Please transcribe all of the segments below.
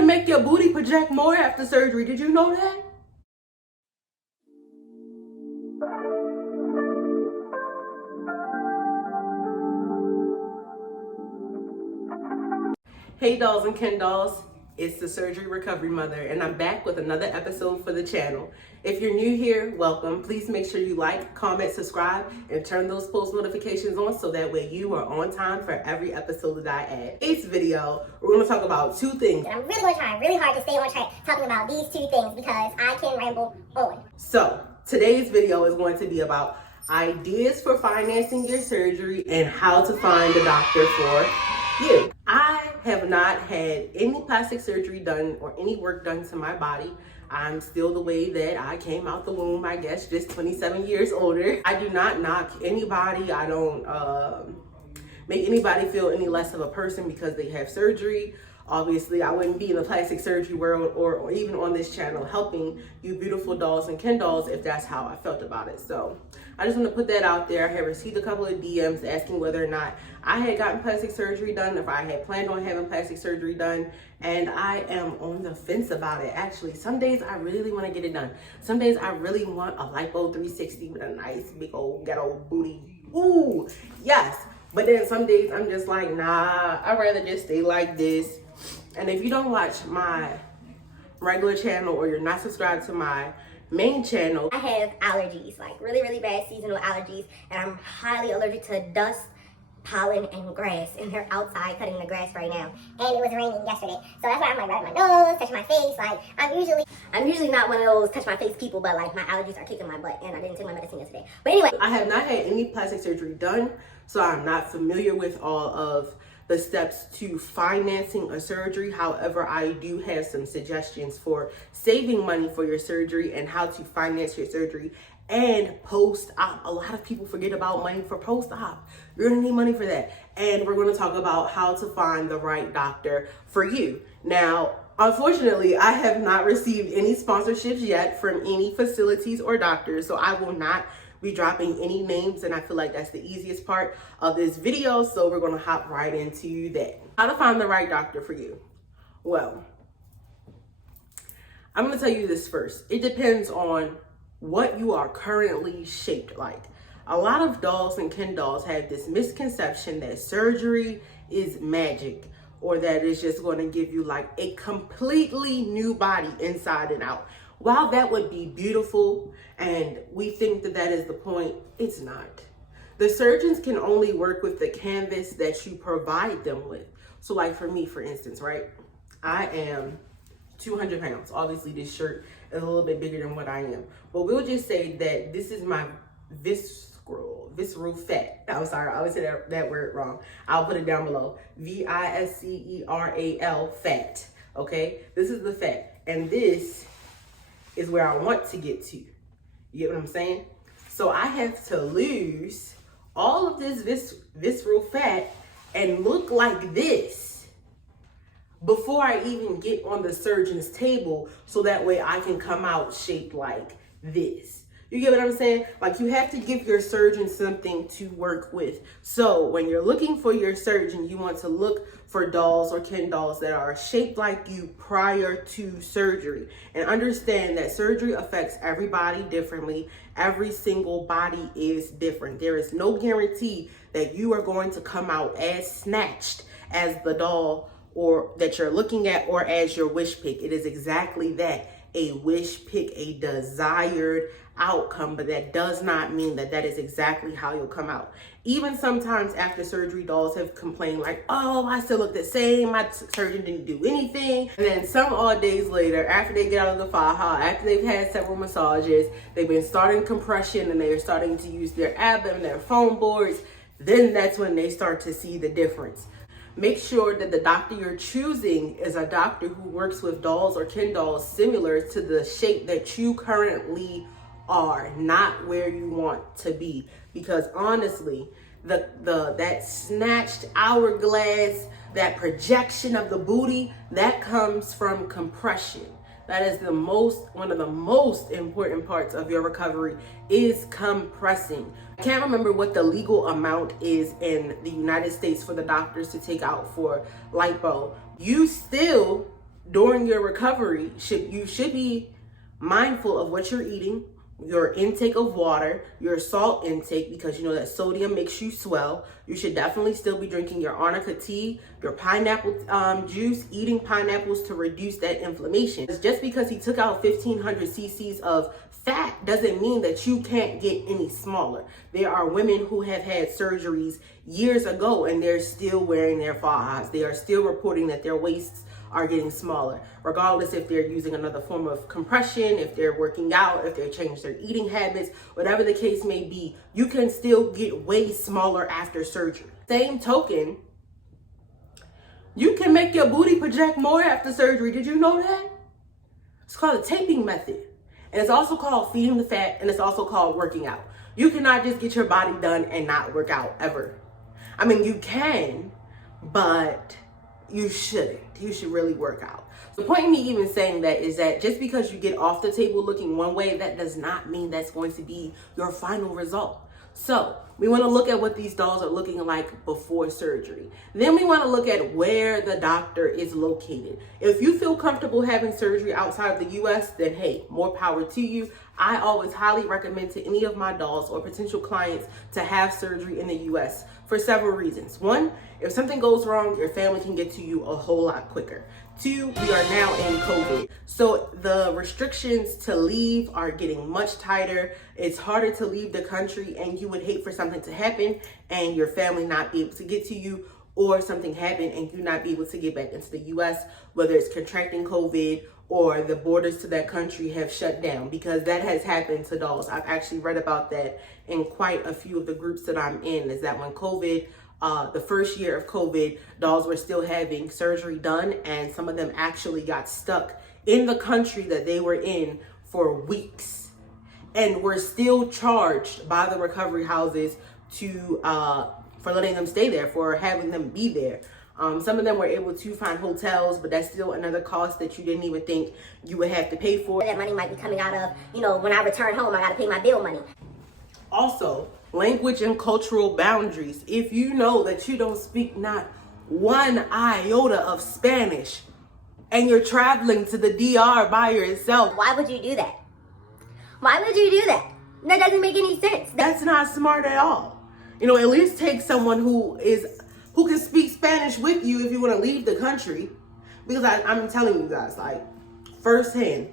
can make your booty project more after surgery. Did you know that? Hey dolls and Ken dolls, it's the Surgery Recovery Mother, and I'm back with another episode for the channel. If you're new here, welcome. Please make sure you like, comment, subscribe, and turn those post notifications on so that way you are on time for every episode that I add. Today's video, we're going to talk about two things. And I'm really going to try really hard to stay on track talking about these two things because I can ramble on. So, today's video is going to be about ideas for financing your surgery and how to find a doctor for you. I have not had any plastic surgery done or any work done to my body. I'm still the way that I came out the womb, I guess, just 27 years older. I do not knock anybody. I don't make anybody feel any less of a person because they have surgery. Obviously, I wouldn't be in the plastic surgery world or even on this channel helping you beautiful dolls and Ken dolls if that's how I felt about it. So I just want to put that out there. I have received a couple of DMs asking whether or not I had gotten plastic surgery done, if I had planned on having plastic surgery done, and I am on the fence about it. Actually, some days I really want to get it done. Some days I really want a lipo 360 with a nice big old ghetto booty. Ooh, yes. But then some days I'm just like, nah, I'd rather just stay like this. And if you don't watch my regular channel or you're not subscribed to my main channel, I have allergies, like really, really bad seasonal allergies, and I'm highly allergic to dust, pollen, and grass, and they're outside cutting the grass right now. And it was raining yesterday, so that's why I'm like rubbing my nose, touching my face. Like I'm usually not one of those touch my face people, but like my allergies are kicking my butt, and I didn't take my medicine yesterday. But anyway, I have not had any plastic surgery done, so I'm not familiar with all of the steps to financing a surgery. However, I do have some suggestions for saving money for your surgery and how to finance your surgery and post-op. A lot of people forget about money for post-op. You're gonna need money for that. And we're gonna talk about how to find the right doctor for you. Now, unfortunately, I have not received any sponsorships yet from any facilities or doctors, so I will not be dropping any names, and I feel like that's the easiest part of this video, so we're gonna hop right into that. How to find the right doctor for you. Well, I'm gonna tell you this first. It depends on what you are currently shaped like. A lot of dolls and Ken dolls have this misconception that surgery is magic, or that it's just gonna give you like a completely new body inside and out. While that would be beautiful and we think that that is the point, it's not. The surgeons can only work with the canvas that you provide them with. So like for me, for instance, right? I am 200 pounds. Obviously this shirt is a little bit bigger than what I am. But we'll just say that this is my visceral fat. I'm sorry, I always say that word wrong. I'll put it down below. visceral fat, okay? This is the fat. And this is where I want to get to. You get what I'm saying? So I have to lose all of this visceral fat and look like this before I even get on the surgeon's table, so that way I can come out shaped like this. You get what I'm saying? Like, you have to give your surgeon something to work with. So when you're looking for your surgeon, you want to look for dolls or Ken dolls that are shaped like you prior to surgery. And understand that surgery affects everybody differently. Every single body is different. There is no guarantee that you are going to come out as snatched as the doll or that you're looking at, or as your wish pick. It is exactly that, a wish pick, a desired outcome, but that does not mean that that is exactly how you'll come out. Even sometimes after surgery, dolls have complained like, oh, I still look the same, my surgeon didn't do anything. And then some odd days later, after they get out of the faja, after they've had several massages, they've been starting compression and they're starting to use their abdomen, their foam boards, then that's when they start to see the difference. Make sure that the doctor you're choosing is a doctor who works with dolls or Ken dolls similar to the shape that you currently are, not where you want to be. Because honestly, that snatched hourglass, that projection of the booty, that comes from compression. That is one of the most important parts of your recovery, is compressing. I can't remember what the legal amount is in the United States for the doctors to take out for lipo. You still during your recovery, you should be mindful of what you're eating, your intake of water, your salt intake, because you know that sodium makes you swell. You should definitely still be drinking your arnica tea, your pineapple juice, eating pineapples to reduce that inflammation. Just because he took out 1,500 cc's of fat doesn't mean that you can't get any smaller. There are women who have had surgeries years ago and they're still wearing their fajas. They are still reporting that their waists are getting smaller, regardless if they're using another form of compression, if they're working out, if they change their eating habits, whatever the case may be, you can still get way smaller after surgery. Same token, you can make your booty project more after surgery. Did you know that? It's called a taping method. And it's also called feeding the fat, and it's also called working out. You cannot just get your body done and not work out ever. I mean, you can, but you shouldn't. You should really work out. The point of me even saying that is that just because you get off the table looking one way, that does not mean that's going to be your final result. So we want to look at what these dolls are looking like before surgery. Then we want to look at where the doctor is located. If you feel comfortable having surgery outside of the US, then hey, more power to you. I always highly recommend to any of my dolls or potential clients to have surgery in the US for several reasons. One, if something goes wrong, your family can get to you a whole lot quicker. Two, we are now in COVID. So the restrictions to leave are getting much tighter. It's harder to leave the country, and you would hate for something to happen and your family not be able to get to you, or something happen and you not be able to get back into the US, whether it's contracting COVID or the borders to that country have shut down, because that has happened to dolls. I've actually read about that in quite a few of the groups that I'm in, is that when COVID, the first year of COVID, dolls were still having surgery done, and some of them actually got stuck in the country that they were in for weeks and were still charged by the recovery houses to for letting them stay there, for having them be there. Some of them were able to find hotels, but that's still another cost that you didn't even think you would have to pay for. That money might be coming out of, when I return home, I got to pay my bill money. Also, language and cultural boundaries. If you know that you don't speak not one iota of Spanish and you're traveling to the DR by yourself, why would you do that? Why would you do that? That doesn't make any sense. That's not smart at all. At least take someone who can speak Spanish with you if you want to leave the country. Because I'm telling you guys, like, firsthand,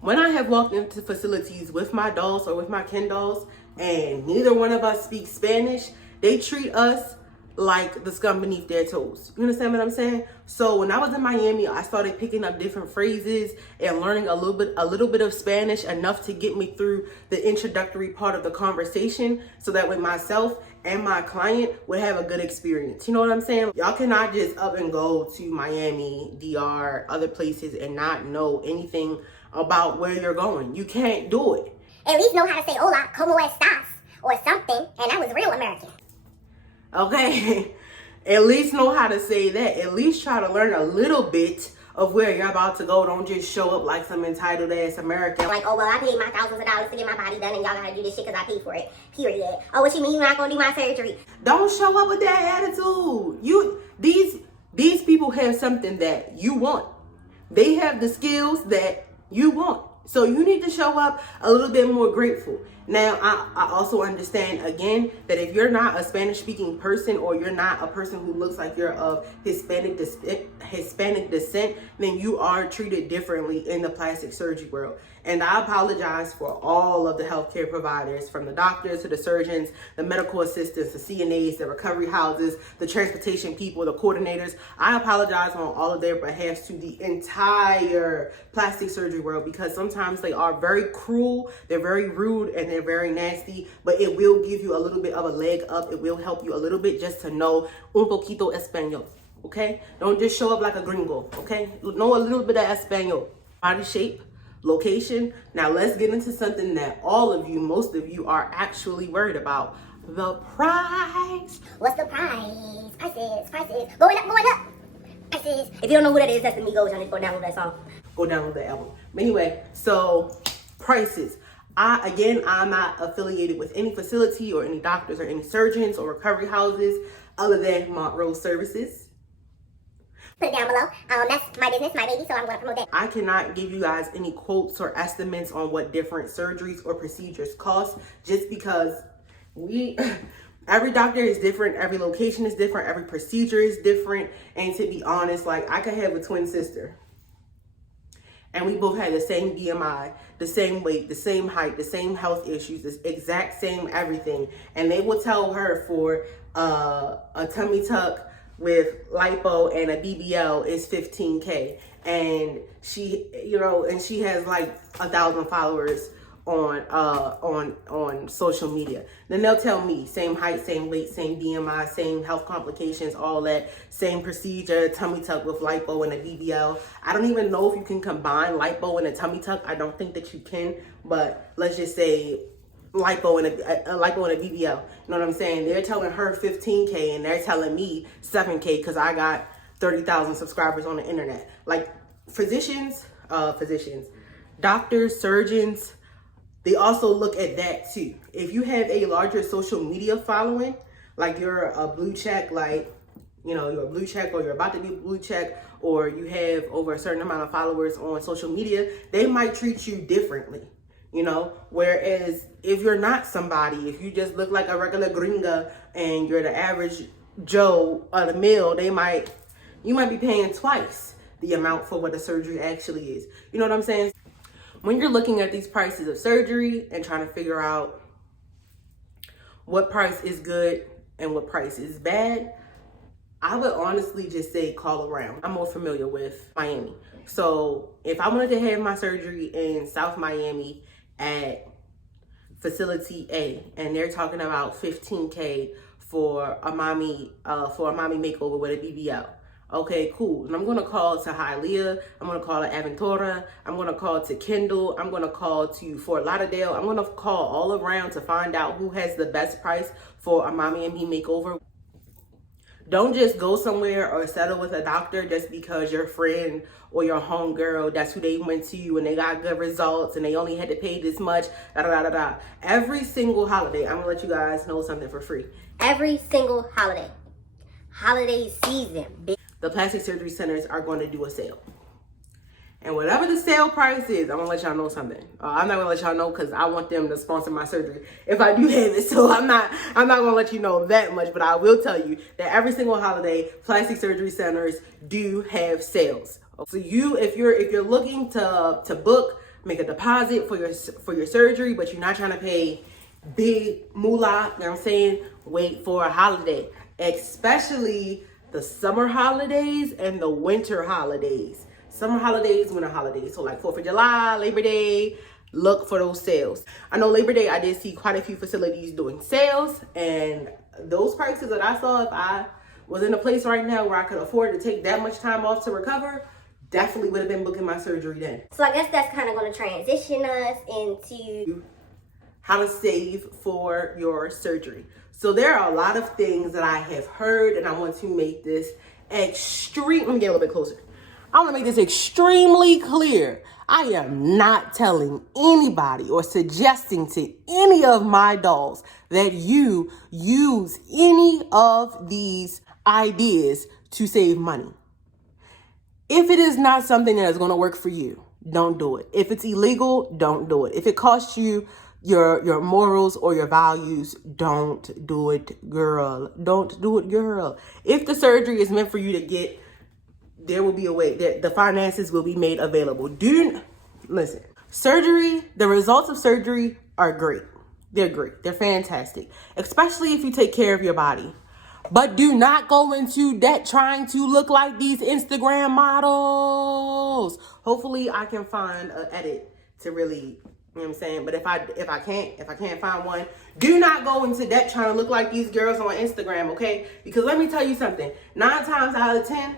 when I have walked into facilities with my dolls or with my Ken dolls and neither one of us speaks Spanish, they treat us like the scum beneath their toes. You understand what I'm saying? So when I was in Miami, I started picking up different phrases and learning a little bit of Spanish, enough to get me through the introductory part of the conversation, so that way myself and my client would have a good experience. You know what I'm saying? Y'all cannot just up and go to Miami, DR, other places and not know anything about where you're going. You can't do it. At least know how to say hola, como estas, or something, and that was real American. Okay, at least know how to say that. At least try to learn a little bit of where you're about to go. Don't just show up like some entitled ass American. Like, oh, well, I paid my thousands of dollars to get my body done and y'all gotta do this shit because I paid for it. Period. Oh, what you mean you're not gonna do my surgery? Don't show up with that attitude. These people have something that you want. They have the skills that you want. So you need to show up a little bit more grateful. Now, I also understand, again, that if you're not a Spanish-speaking person, or you're not a person who looks like you're of Hispanic descent, then you are treated differently in the plastic surgery world. And I apologize for all of the healthcare providers, from the doctors to the surgeons, the medical assistants, the CNAs, the recovery houses, the transportation people, the coordinators. I apologize on all of their behalf to the entire plastic surgery world, because sometimes they are very cruel, they're very rude, and they're very nasty, but it will give you a little bit of a leg up. It will help you a little bit just to know un poquito español, okay? Don't just show up like a gringo, okay? Know a little bit of español. Body shape, location. Now let's get into something that most of you are actually worried about: the price. What's the price? Prices. Going up. Prices. If you don't know who that is, that's the Migos. Y'all need to go download that song. Go download the album. Anyway, so prices. I'm not affiliated with any facility or any doctors or any surgeons or recovery houses other than MontRose Services. Put it down below. That's my business, my baby, so I'm going to promote that. I cannot give you guys any quotes or estimates on what different surgeries or procedures cost, just because every doctor is different, every location is different, every procedure is different. And to be honest, like, I could have a twin sister and we both had the same BMI, the same weight, the same height, the same health issues, the exact same everything. And they will tell her for a tummy tuck with lipo and a BBL is $15K. And she, you know, and she has like 1,000 followers on social media. Then they'll tell me same height, same weight, same BMI, same health complications, all that, same procedure, tummy tuck with lipo and a BBL. I don't even know if you can combine lipo and a tummy tuck. I don't think that you can, but let's just say lipo and a BBL. You know what I'm saying? They're telling her 15K and they're telling me 7K because I got 30,000 subscribers on the internet. Like, physicians, doctors, surgeons, they also look at that too. If you have a larger social media following, like you're a blue check, like, you know, you're a blue check or you're about to be a blue check, or you have over a certain amount of followers on social media, they might treat you differently, you know? Whereas if you're not somebody, if you just look like a regular gringa and you're the average Joe of the mill, you might be paying twice the amount for what the surgery actually is. You know what I'm saying? When you're looking at these prices of surgery and trying to figure out what price is good and what price is bad, I would honestly just say call around. I'm more familiar with Miami. So if I wanted to have my surgery in South Miami at facility A, and they're talking about 15K for a mommy makeover with a BBL. Okay, cool. And I'm going to call to Hialeah. I'm going to call to Aventura. I'm going to call to Kendall. I'm going to call to Fort Lauderdale. I'm going to call all around to find out who has the best price for a mommy and me makeover. Don't just go somewhere or settle with a doctor just because your friend or your homegirl, that's who they went to and they got good results and they only had to pay this much, Every single holiday, I'm going to let you guys know something for free. Every single holiday season, the plastic surgery centers are going to do a sale. And whatever the sale price is, I'm going to let y'all know something. I'm not going to let y'all know because I want them to sponsor my surgery if I do have it. So I'm not going to let you know that much, but I will tell you that every single holiday, plastic surgery centers do have sales. So if you're looking to book, make a deposit for your surgery, but you're not trying to pay big moolah, you know what I'm saying? Wait for a holiday, especially the summer holidays and the winter holidays. Summer holidays, winter holidays. So like 4th of July, Labor Day, look for those sales. I know Labor Day, I did see quite a few facilities doing sales, and those prices that I saw, if I was in a place right now where I could afford to take that much time off to recover, definitely would have been booking my surgery then. So I guess that's kind of going to transition us into how to save for your surgery. So there are a lot of things that I have heard, and I want to make this let me get a little bit closer. I want to make this extremely clear. I am not telling anybody or suggesting to any of my dolls that you use any of these ideas to save money. If it is not something that is going to work for you, don't do it. If it's illegal, don't do it. If it costs you your morals or your values, don't do it, girl. Don't do it, girl. If the surgery is meant for you to get, there will be a way that the finances will be made available. Listen, surgery, the results of surgery are great. They're great. They're fantastic, especially if you take care of your body. But do not go into debt trying to look like these Instagram models. Hopefully I can find an edit to really, you know what I'm saying? But if I can't find one, do not go into debt trying to look like these girls on Instagram, okay? Because let me tell you something. 9 times out of 10,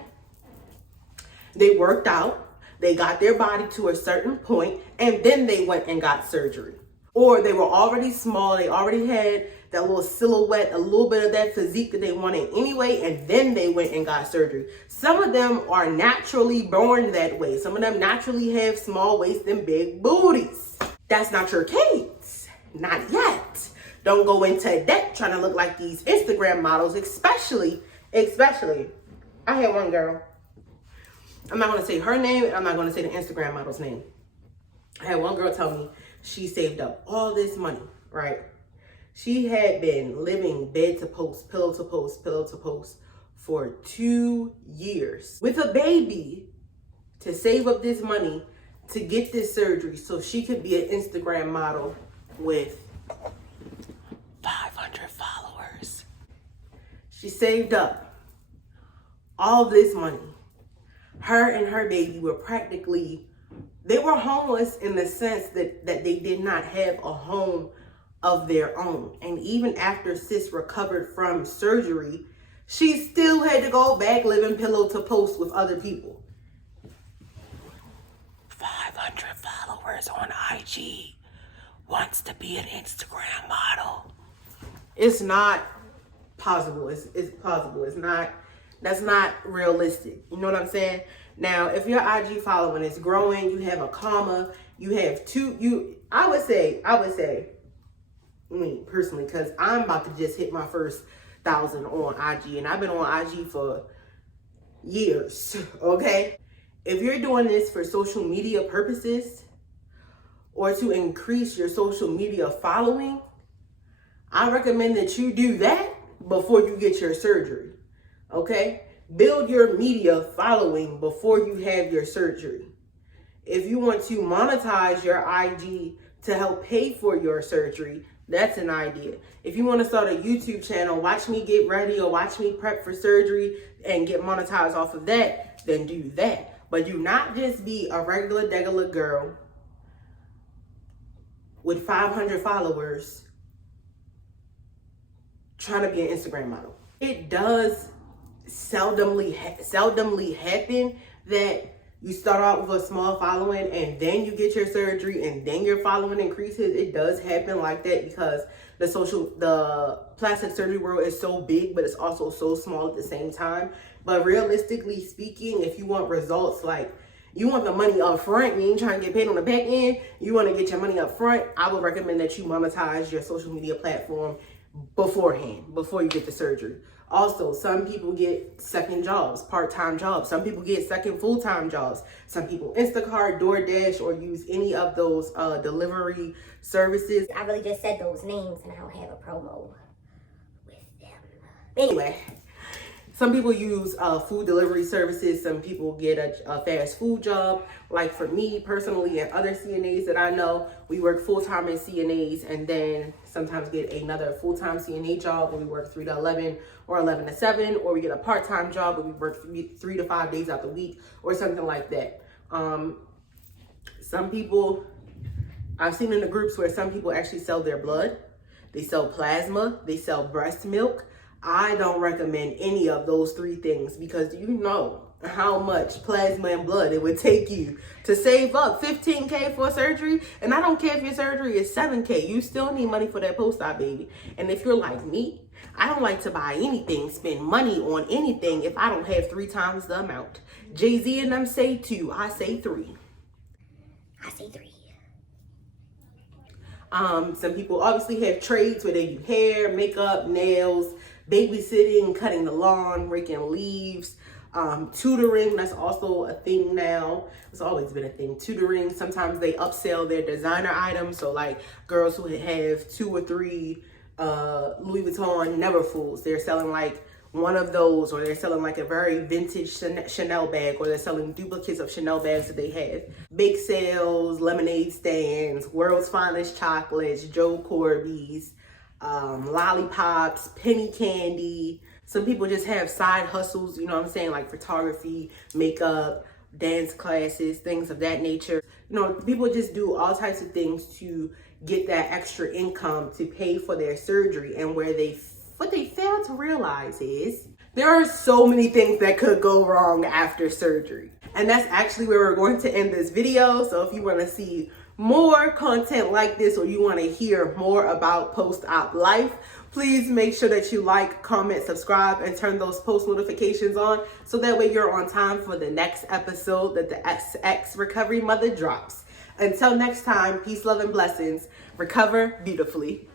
they worked out, they got their body to a certain point, and then they went and got surgery. Or they were already small, they already had that little silhouette, a little bit of that physique that they wanted anyway, and then they went and got surgery. Some of them are naturally born that way. Some of them naturally have small waists and big booties. That's not your case. Not yet. Don't go into debt trying to look like these Instagram models, especially, I had one girl. I'm not going to say her name, and I'm not going to say the Instagram model's name. I had one girl tell me she saved up all this money, right? She had been living bed to post, pillow to post, pillow to post for 2 years with a baby to save up this money to get this surgery so she could be an Instagram model with 500 followers. She saved up all this money. Her and her baby were they were homeless in the sense that they did not have a home of their own. And even after sis recovered from surgery, she still had to go back living pillow to post with other people. 500 followers on IG, wants to be an Instagram model. It's not possible. It's possible. That's not realistic. You know what I'm saying? Now, if your IG following is growing, you have a comma, you have I would say, me personally, because I'm about to just hit my first 1,000 on IG, and I've been on IG for years, okay? If you're doing this for social media purposes or to increase your social media following, I recommend that you do that before you get your surgery, okay? Build your media following before you have your surgery. If you want to monetize your IG to help pay for your surgery, that's an idea. If you want to start a YouTube channel, watch me get ready or watch me prep for surgery and get monetized off of that, then do that. But do not just be a regular girl with 500 followers trying to be an Instagram model. It does seldomly happen that you start out with a small following and then you get your surgery and then your following increases. It does happen like that because the plastic surgery world is so big, but it's also so small at the same time. But realistically speaking, if you want results, like you want the money up front, you ain't trying to get paid on the back end, you want to get your money up front, I would recommend that you monetize your social media platform beforehand, before you get the surgery. Also, some people get second jobs, part-time jobs. Some people get second full-time jobs. Some people Instacart, DoorDash, or use any of those delivery services. I really just said those names and I don't have a promo with them. Anyway, some people use food delivery services. Some people get a fast food job. Like for me personally and other CNAs that I know, we work full-time in CNAs and then sometimes get another full-time CNA job where we work 3 to 11 or 11 to 7, or we get a part-time job where we work 3 to 5 days out the week or something like that. Some people, I've seen in the groups where some people actually sell their blood. They sell plasma, they sell breast milk. I don't recommend any of those 3 things because you know how much plasma and blood it would take you to save up $15K for surgery. And I don't care if your surgery is $7K, you still need money for that post-op, baby. And if you're like me, I don't like to buy anything, spend money on anything if I don't have 3 times the amount. Jay-Z and them say 2, I say 3. I say 3. Some people obviously have trades where they do hair, makeup, nails, babysitting, cutting the lawn, raking leaves, tutoring. That's also a thing now. It's always been a thing. Tutoring. Sometimes they upsell their designer items. So like girls who have 2 or 3 Louis Vuitton Neverfulls, they're selling like one of those, or they're selling like a very vintage Chanel bag, or they're selling duplicates of Chanel bags that they have. Bake sales, lemonade stands, world's finest chocolates, Joe Corby's, lollipops, penny candy. Some people just have side hustles, you know what I'm saying, like photography, makeup, dance classes, things of that nature. You know, people just do all types of things to get that extra income to pay for their surgery. And what they fail to realize is there are so many things that could go wrong after surgery. And that's actually where we're going to end this video. So if you want to see more content like this, or you want to hear more about post-op life, please make sure that you like, comment, subscribe, and turn those post notifications on so that way you're on time for the next episode that the XX Recovery Mother drops. Until next time, peace, love, and blessings. Recover beautifully.